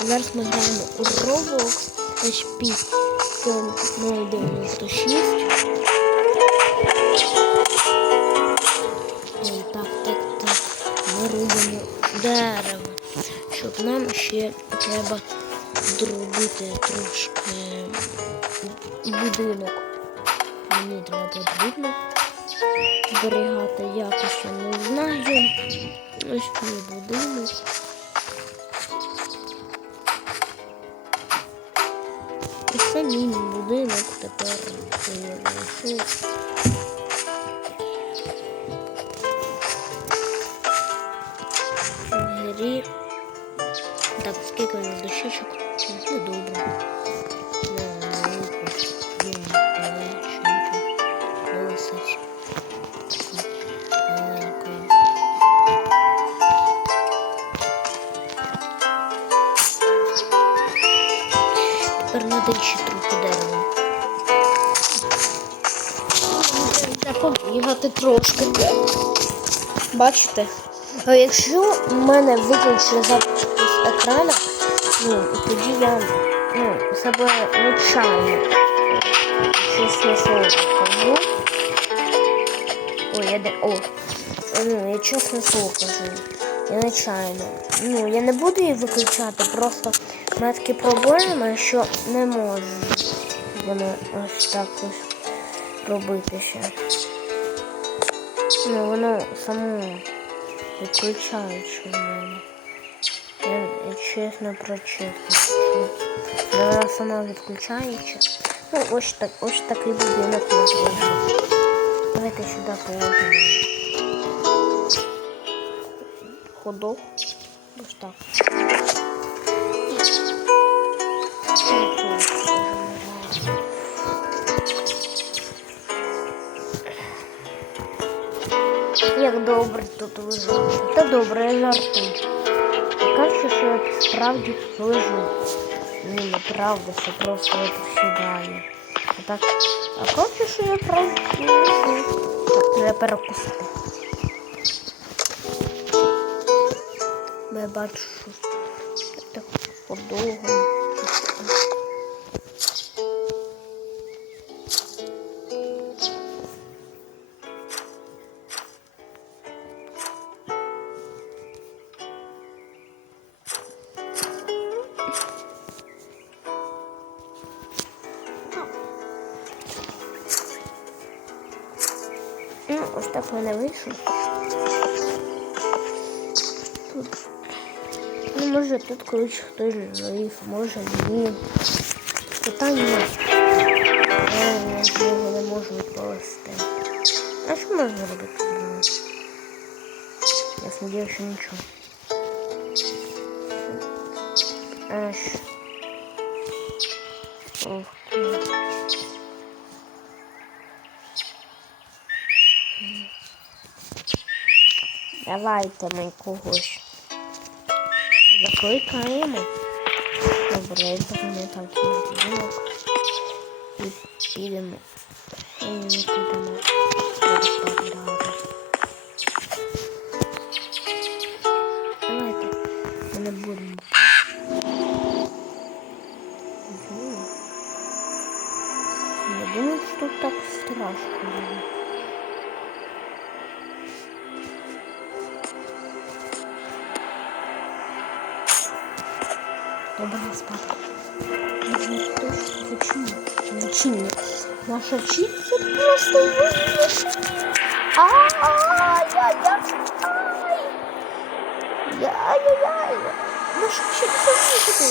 Зараз ми граємо у Roblox HP 096. Ой, так, так, так. Ми робимо дерево. Щоб нам ще треба зробити трошки будинок. Мені треба потрібно зберігати якось не знаю. Ось мій будинок. Мій будинок тепер залишився. В грі. Так, скільки у нас дощечок? Ну, Треба ще трохи дерева. Так, побігати трошки. Бачите? А якщо в мене виключили запис з екрана, ну, тоді я ну, себе нечайно чесне слово кажу. Ой, я де. О. Ну, я чесне слово кажу. Я нечайно. Ну, я не буду її виключати, просто в мене такі проблеми, що не можу воно ось так ось робити ще. Ну, воно само відключаючи в мене. Я, я чесно про. Вона сама відключаючи. Ну, ось так, ось такий будинок у. Давайте сюди положимо. Ходок. Ось так. Як добре тут лежати. Та добре, я жартую. Що я справді лежу. Ні, неправда, це просто я присідаю. А так, а кажу, що я правда лежу. Так, треба перекусити. Бо я бачу, що так подовго. Ну, ось так мене вийшло. Тут. Ну, може тут колись хтось жив, може ні. Питання. Я його не можу відповісти. А що можна зробити? Я сподіваюся, що нічого. А що? Ох, ти. Давайте ми когось закликаємо. Добре, запам'ятав будинок. І підемо. І підемо. Добре спати. Лічильник. Наша чіпса просто. Ай-яй-яй. Наша чіпса вийшла.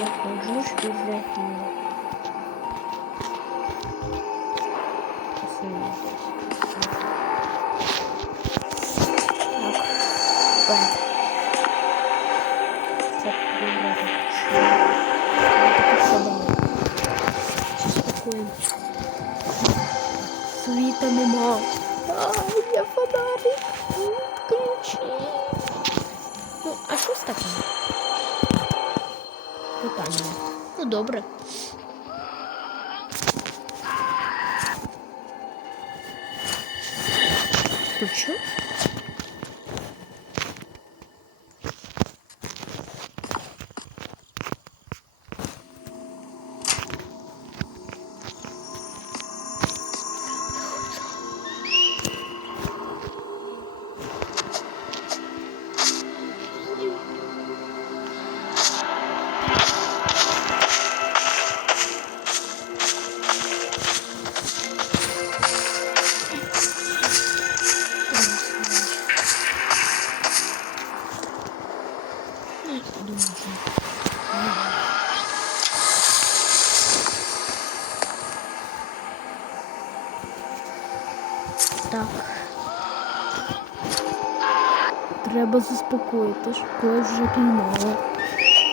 Я ходжу ж і захину. Світа нема. Ай, я фонарик. Ключі. Ну, а що з таким? Питання. Ну, добре. Тут що? Так. Треба заспокоїтись, когось вже піймали.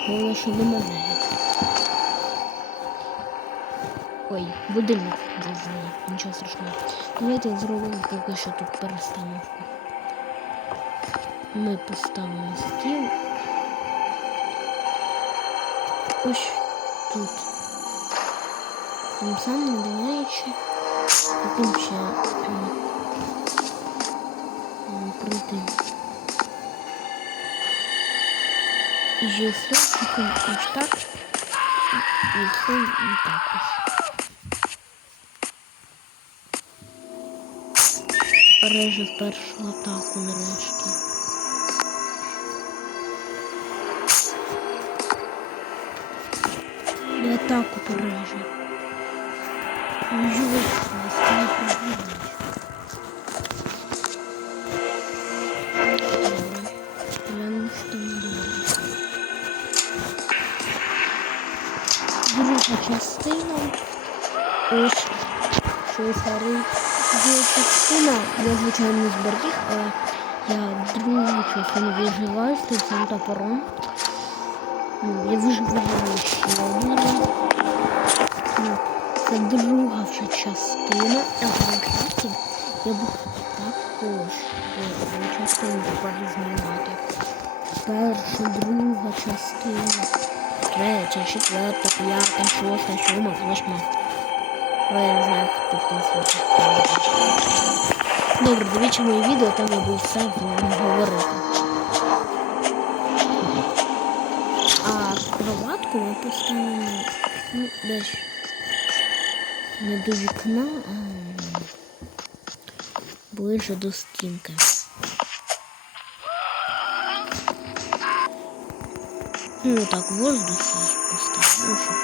Головне, що не мене. Ой, будильник зазвонив, нічого страшного. Давайте зробимо поки що тут перестановку. Ми поставимо стіл. Ось тут. Тим самим додаючи, потім ще пройти. Ще стопчиком ось так. І все так ось. Пережив першу атаку нарешті. І атаку пережив. Друга частина. Ось швейцарій. Друга частина. Я, звичайно, не зберіг, але я другу частину виживаю з цим топором. Ну, я виживаю ще один раз. Це друга вже частина. Виходить, я буду також другу частину тепер знімати. Перша, друга частина. Третя, четверта, п'ята, шоста, сьома, восьма. Але я не знаю, хто в кінці. Добре, дивіться моє відео, там я буду все вам говорити. А кроватку ми поставимо ну, десь не до вікна, а ближче до стінки. Ну так, в воздухе поставлю. щоб-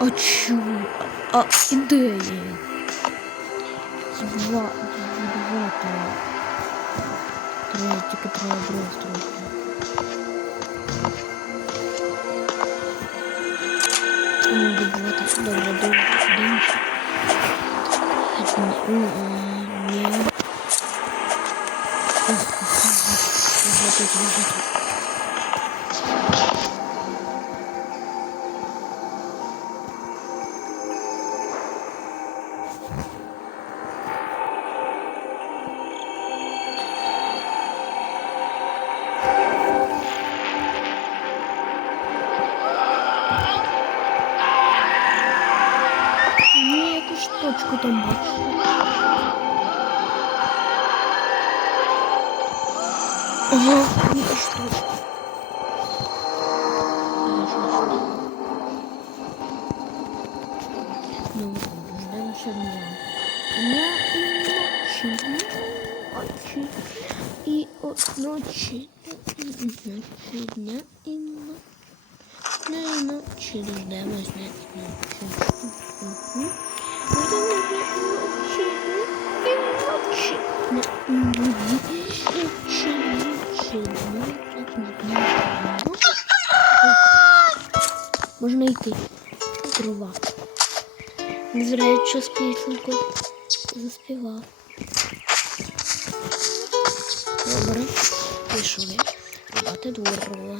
А чого? А ідея. Два, два треба. Треба тільки треба друге Добре, добре, точку там бачу. Ага, якусь точку. Ну, дождемося дня. Дня і ночі, ночі. І от ночі, і ночі, дня і ночі. Дня і ночі, дождемось дня і ночі. Мгм. Дождемось дня і ночі, дня і ночі. Дня і ночі, Можна йти. Дрова. Не зря я щось пісеньку заспівав. Добре, пішли. Рубати дрова.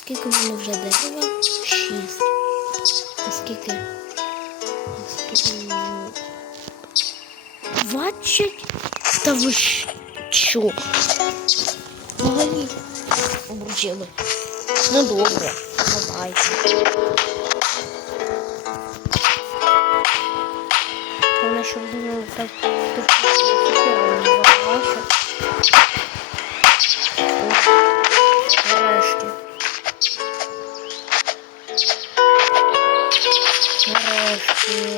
Скільки в вже дерева? Шість. Скільки? Сто- Двадцять? Та ви що? Взагалі обручили. Ну добре, давайте. Головне, щоб було так так не забувався. Нарешті. Нарешті. Я